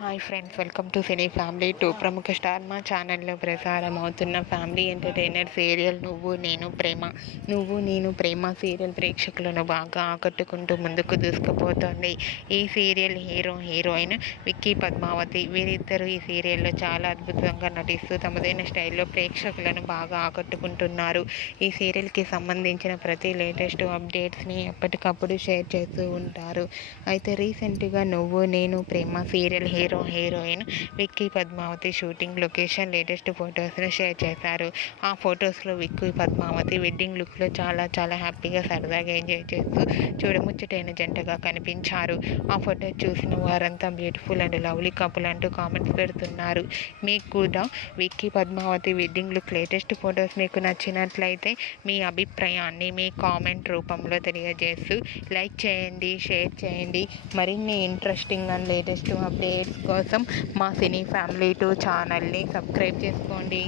Hi friends, welcome to cine family two. ప్రముఖ star మా ఛానల్లో ప్రసారం అవుతున్న ఫ్యామిలీ ఎంటర్టైనర్ సీరియల్ నువ్వు నేను ప్రేమ సీరియల్ ప్రేక్షకులను బాగా ఆకట్టుకుంటూ ముందుకు దూసుకుపోతోంది. ఈ సీరియల్ హీరోయిన్ విక్కీ పద్మావతి. వీరిద్దరూ ఈ సీరియల్లో చాలా అద్భుతంగా నటిస్తూ తమదైన స్టైల్లో ప్రేక్షకులను బాగా ఆకట్టుకుంటున్నారు. ఈ సీరియల్కి సంబంధించిన ప్రతి లేటెస్ట్ అప్డేట్స్ని ఎప్పటికప్పుడు షేర్ చేస్తూ ఉంటారు. అయితే రీసెంట్గా Nuvvu Nenu Prema serial heroine Vicky Padmavathi shooting location latest ఫొటోస్ను షేర్ చేశారు. ఆ ఫొటోస్లో విక్కీ పద్మావతి వెడ్డింగ్ లుక్లో చాలా హ్యాపీగా సరదాగా ఎంజాయ్ చేస్తూ చూడముచ్చటైన జంటగా కనిపించారు. ఆ ఫోటో చూసిన వారంతా బ్యూటిఫుల్ అండ్ లవ్లీ కపుల్ అంటూ కామెంట్స్ పెడుతున్నారు. మీకు కూడా Vicky Padmavathi wedding look latest photos మీకు నచ్చినట్లయితే మీ అభిప్రాయాన్ని మీ కామెంట్ రూపంలో తెలియజేస్తూ లైక్ చేయండి, షేర్ చేయండి. మరిన్ని ఇంట్రెస్టింగ్ అండ్ లేటెస్ట్ అప్డేట్స్ కోసం మా సినీ ఫ్యామిలీ 2 ఛానల్ని సబ్స్క్రైబ్ చేసుకోండి.